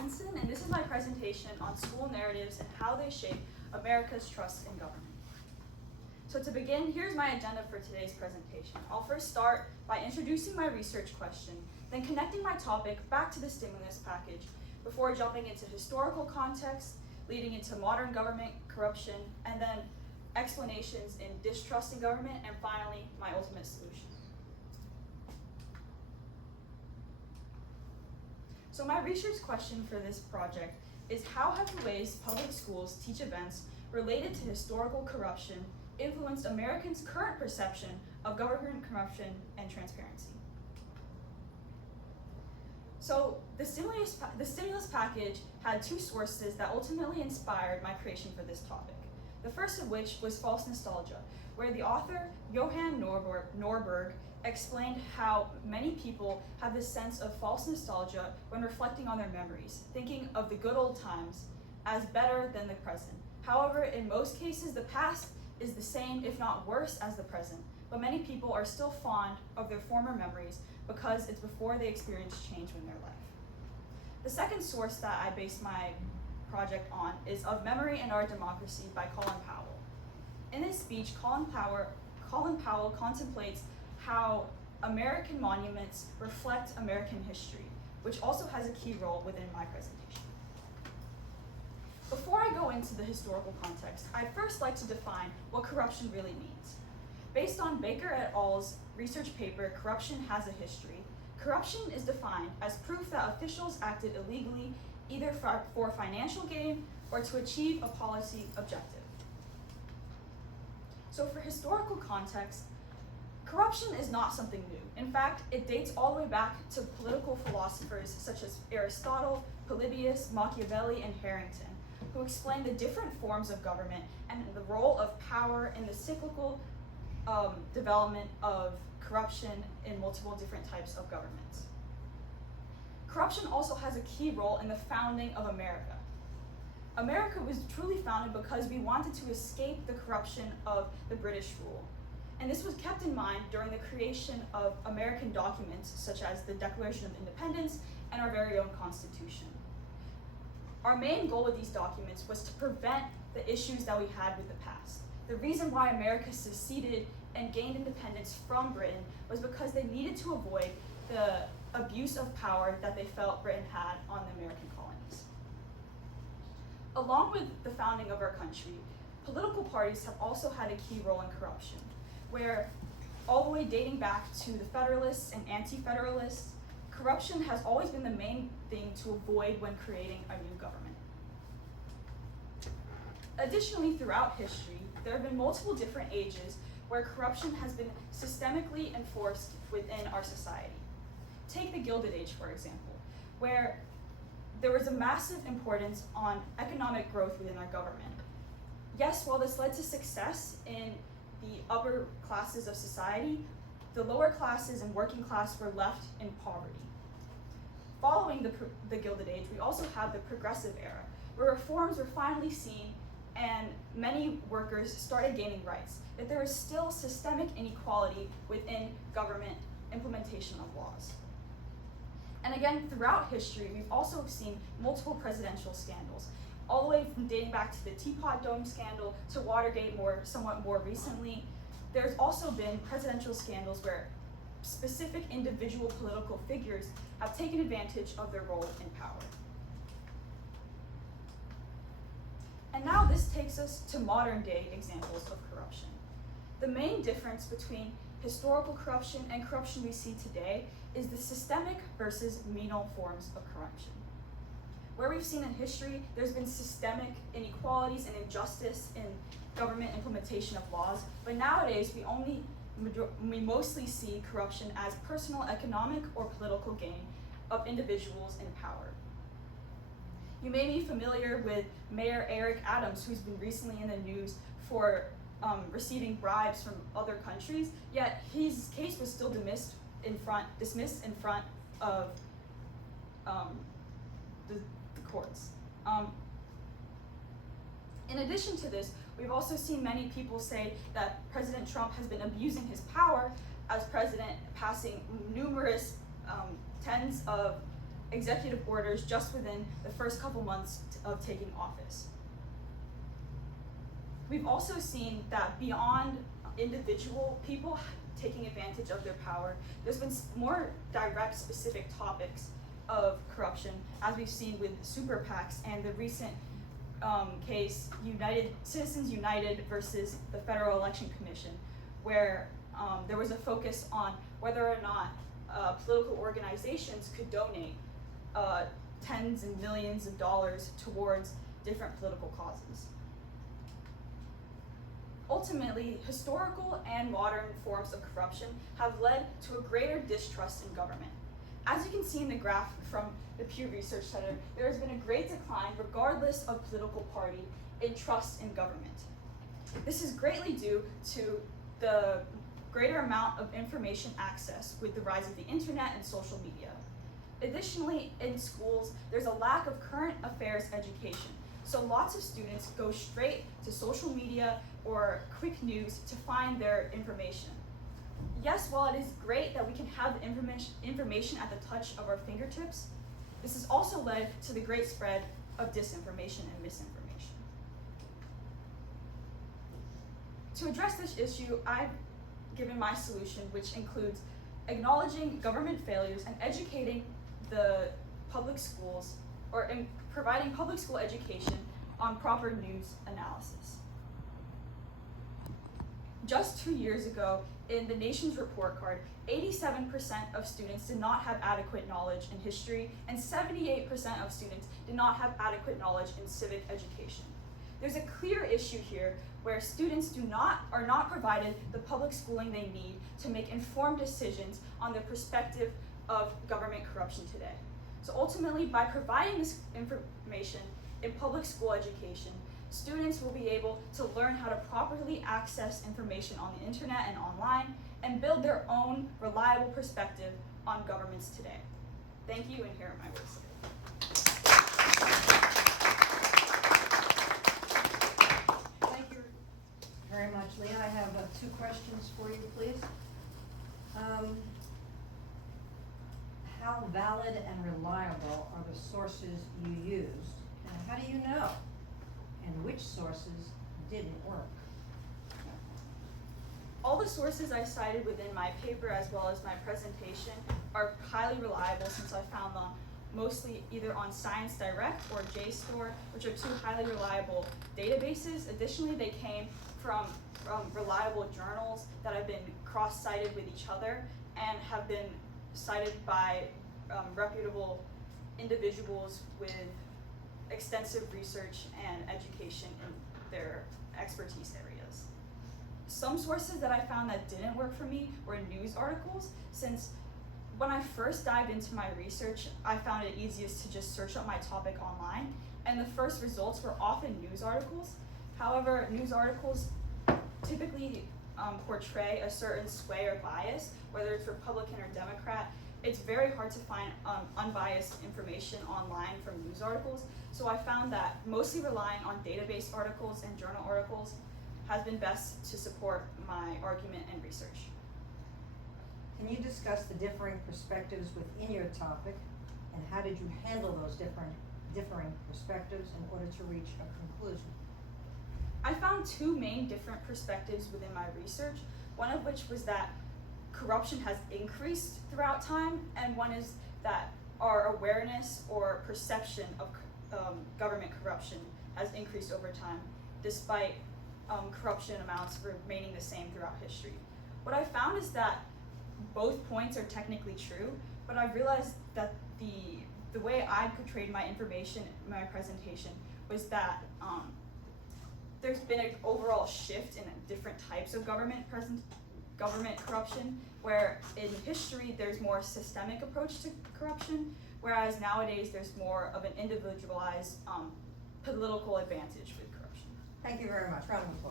Robinson, and this is my presentation on school narratives and how they shape America's trust in government. So to begin, here's my agenda for today's presentation. I'll first start by introducing my research question, then connecting my topic back to the stimulus package before jumping into historical context, leading into modern government corruption, and then explanations in distrust in government, and finally, my ultimate solution. So my research question for this project is, how have the ways public schools teach events related to historical corruption influenced Americans' current perception of government corruption and transparency? So the stimulus package had two sources that ultimately inspired my creation for this topic. The first of which was false nostalgia, where the author Johann Norberg explained how many people have this sense of false nostalgia when reflecting on their memories, thinking of the good old times as better than the present. However, in most cases, the past is the same, if not worse, as the present, but many people are still fond of their former memories because it's before they experience change in their life. The second source that I based my project on is Of Memory and Our Democracy by Colin Powell. In his speech, Colin Powell contemplates how American monuments reflect American history, which also has a key role within my presentation. Before I go into the historical context, I'd first like to define what corruption really means. Based on Baker et al.'s research paper, Corruption Has a History, corruption is defined as proof that officials acted illegally either for financial gain or to achieve a policy objective. So for historical context, corruption is not something new. In fact, it dates all the way back to political philosophers such as Aristotle, Polybius, Machiavelli, and Harrington, who explained the different forms of government and the role of power in the cyclical development of corruption in multiple different types of governments. Corruption also has a key role in the founding of America. America was truly founded because we wanted to escape the corruption of the British rule. And this was kept in mind during the creation of American documents such as the Declaration of Independence and our very own Constitution. Our main goal with these documents was to prevent the issues that we had with the past. The reason why America seceded and gained independence from Britain was because they needed to avoid the abuse of power that they felt Britain had on the American colonies. Along with the founding of our country, political parties have also had a key role in corruption, where all the way dating back to the Federalists and Anti-Federalists, corruption has always been the main thing to avoid when creating a new government. Additionally, throughout history, there have been multiple different ages where corruption has been systemically enforced within our society. Take the Gilded Age, for example, where there was a massive importance on economic growth within our government. Yes, while this led to success in the upper classes of society, the lower classes and working class were left in poverty. Following the Gilded Age, we also have the Progressive Era, where reforms were finally seen and many workers started gaining rights, yet there is still systemic inequality within government implementation of laws. And again, throughout history, we've also seen multiple presidential scandals, all the way from dating back to the Teapot Dome scandal to Watergate somewhat more recently. There's also been presidential scandals where specific individual political figures have taken advantage of their role in power. And now this takes us to modern day examples of corruption. The main difference between historical corruption and corruption we see today is the systemic versus venal forms of corruption. Where we've seen in history, there's been systemic inequalities and injustice in government implementation of laws, but nowadays we mostly see corruption as personal economic or political gain of individuals in power. You may be familiar with Mayor Eric Adams, who's been recently in the news for receiving bribes from other countries, yet his case was still dismissed in front of the courts. In addition to this, we've also seen many people say that President Trump has been abusing his power as president, passing numerous tens of executive orders just within the first couple months of taking office. We've also seen that beyond individual people taking advantage of their power, there's been more direct, specific topics of corruption, as we've seen with super PACs and the recent case, Citizens United versus the Federal Election Commission, where there was a focus on whether or not political organizations could donate tens and millions of dollars towards different political causes. Ultimately, historical and modern forms of corruption have led to a greater distrust in government. As you can see in the graph from the Pew Research Center, there has been a great decline, regardless of political party, in trust in government. This is greatly due to the greater amount of information access with the rise of the internet and social media. Additionally, in schools, there's a lack of current affairs education. So lots of students go straight to social media or quick news to find their information. Yes, while it is great that we can have information at the touch of our fingertips, this has also led to the great spread of disinformation and misinformation. To address this issue, I've given my solution, which includes acknowledging government failures and educating the public schools, or providing public school education on proper news analysis. Just 2 years ago, in the nation's report card, 87% of students did not have adequate knowledge in history, and 78% of students did not have adequate knowledge in civic education. There's a clear issue here where students are not provided the public schooling they need to make informed decisions on the perspective of government corruption today. So ultimately, by providing this information in public school education, students will be able to learn how to properly access information on the internet and online and build their own reliable perspective on governments today. Thank you, and here are my words. Thank you very much, Leah. I have 2 questions for you, please. How valid and reliable are the sources you used, and how do you know? And which sources didn't work? All the sources I cited within my paper as well as my presentation are highly reliable, since I found them mostly either on Science Direct or JSTOR, which are 2 highly reliable databases. Additionally, they came from reliable journals that have been cross-cited with each other and have been cited by reputable individuals with extensive research and education in their expertise areas. Some sources that I found that didn't work for me were news articles, since when I first dived into my research, I found it easiest to just search up my topic online, and the first results were often news articles. However, news articles typically portray a certain sway or bias, whether it's Republican or Democrat. It's very hard to find unbiased information online from news articles, so I found that mostly relying on database articles and journal articles has been best to support my argument and research. Can you discuss the differing perspectives within your topic, and how did you handle those differing perspectives in order to reach a conclusion? I found 2 main different perspectives within my research, one of which was that corruption has increased throughout time, and one is that our awareness or perception of government corruption has increased over time, despite corruption amounts remaining the same throughout history. What I found is that both points are technically true, but I realized that the way I portrayed my information in my presentation was that there's been an overall shift in different types of government corruption, where in history there's more systemic approach to corruption, whereas nowadays there's more of an individualized political advantage with corruption. Thank you very much. Round of applause.